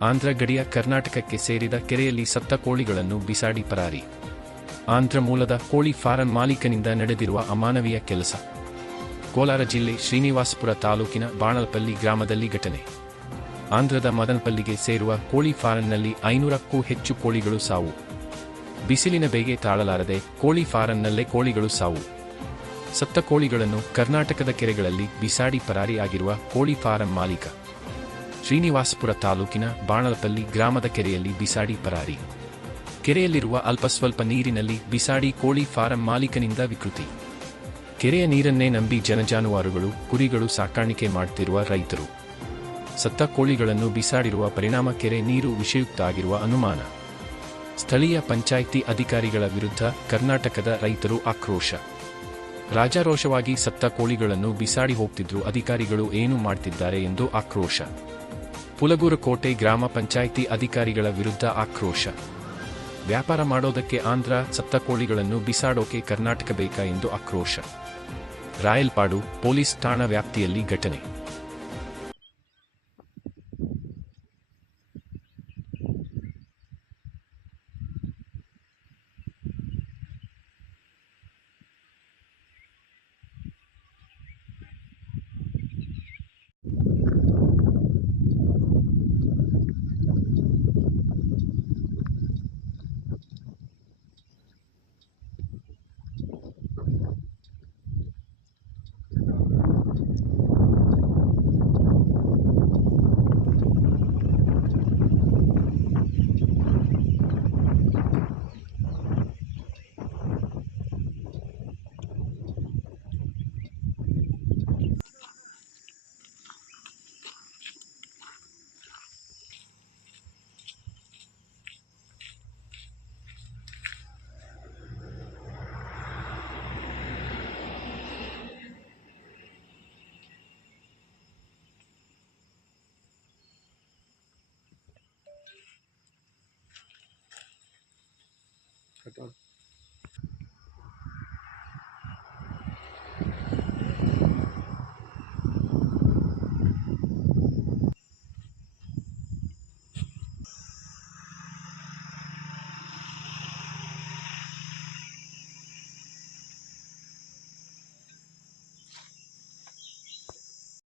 ಆಂಧ್ರ ಗಡಿಯ ಕರ್ನಾಟಕಕ್ಕೆ ಸೇರಿದ ಕೆರೆಯಲ್ಲಿ ಸತ್ತ ಕೋಳಿಗಳನ್ನು ಬಿಸಾಡಿ ಪರಾರಿ. ಆಂಧ್ರ ಮೂಲದ ಕೋಳಿ ಫಾರಂ ಮಾಲೀಕನಿಂದ ನಡೆದಿರುವ ಅಮಾನವೀಯ ಕೆಲಸ. ಕೋಲಾರ ಜಿಲ್ಲೆ ಶ್ರೀನಿವಾಸಪುರ ತಾಲೂಕಿನ ಬಾಣಲಪಲ್ಲಿ ಗ್ರಾಮದಲ್ಲಿ ಘಟನೆ. ಆಂಧ್ರದ ಮದನಪಲ್ಲಿಗೆ ಸೇರುವ ಕೋಳಿ ಫಾರಂನಲ್ಲಿ ಐನೂರಕ್ಕೂ ಹೆಚ್ಚು ಕೋಳಿಗಳು ಸಾವು. ಬಿಸಿಲಿನ ಬೇಗೆ ತಾಳಲಾರದೆ ಕೋಳಿ ಫಾರಂನಲ್ಲೇ ಕೋಳಿಗಳು ಸಾವು. ಸತ್ತ ಕೋಳಿಗಳನ್ನು ಕರ್ನಾಟಕದ ಕೆರೆಗಳಲ್ಲಿ ಬಿಸಾಡಿ ಪರಾರಿಯಾಗಿರುವ ಕೋಳಿ ಫಾರಂ ಮಾಲೀಕ. ಶ್ರೀನಿವಾಸಪುರ ತಾಲೂಕಿನ ಬಾಣಲಪಲ್ಲಿ ಗ್ರಾಮದ ಕೆರೆಯಲ್ಲಿ ಬಿಸಾಡಿ ಪರಾರಿ. ಕೆರೆಯಲ್ಲಿರುವ ಅಲ್ಪಸ್ವಲ್ಪ ನೀರಿನಲ್ಲಿ ಬಿಸಾಡಿ ಕೋಳಿ ಫಾರಂ ಮಾಲೀಕನಿಂದ ವಿಕೃತಿ. ಕೆರೆಯ ನೀರನ್ನೇ ನಂಬಿ ಜನಜಾನುವಾರುಗಳು, ಕುರಿಗಳು ಸಾಕಾಣಿಕೆ ಮಾಡುತ್ತಿರುವ ರೈತರು. ಸತ್ತ ಕೋಳಿಗಳನ್ನು ಬಿಸಾಡಿರುವ ಪರಿಣಾಮ ಕೆರೆ ನೀರು ವಿಷಯುಕ್ತ ಆಗಿರುವ ಅನುಮಾನ. ಸ್ಥಳೀಯ ಪಂಚಾಯಿತಿ ಅಧಿಕಾರಿಗಳ ವಿರುದ್ಧ ಕರ್ನಾಟಕದ ರೈತರು ಆಕ್ರೋಶ. ರಾಜಾರೋಷವಾಗಿ ಸತ್ತ ಕೋಳಿಗಳನ್ನು ಬಿಸಾಡಿ ಹೋಗ್ತಿದ್ರು ಅಧಿಕಾರಿಗಳು ಏನು ಮಾಡ್ತಿದ್ದಾರೆ ಎಂದು ಆಕ್ರೋಶ. ಪುಲಗೂರುಕೋಟೆ ಗ್ರಾಮ ಪಂಚಾಯಿತಿ ಅಧಿಕಾರಿಗಳ ವಿರುದ್ಧ ಆಕ್ರೋಶ. ವ್ಯಾಪಾರ ಮಾಡೋದಕ್ಕೆ ಆಂಧ್ರ ಸತ್ತ ಕೋಳಿಗಳನ್ನು ಬಿಸಾಡೋಕೆ ಕರ್ನಾಟಕ ಬೇಕಾ ಎಂದು ಆಕ್ರೋಶ. ರಾಯಲ್ಪಾಡು ಪೊಲೀಸ್ ಠಾಣಾ ವ್ಯಾಪ್ತಿಯಲ್ಲಿ ಘಟನೆ. shut up.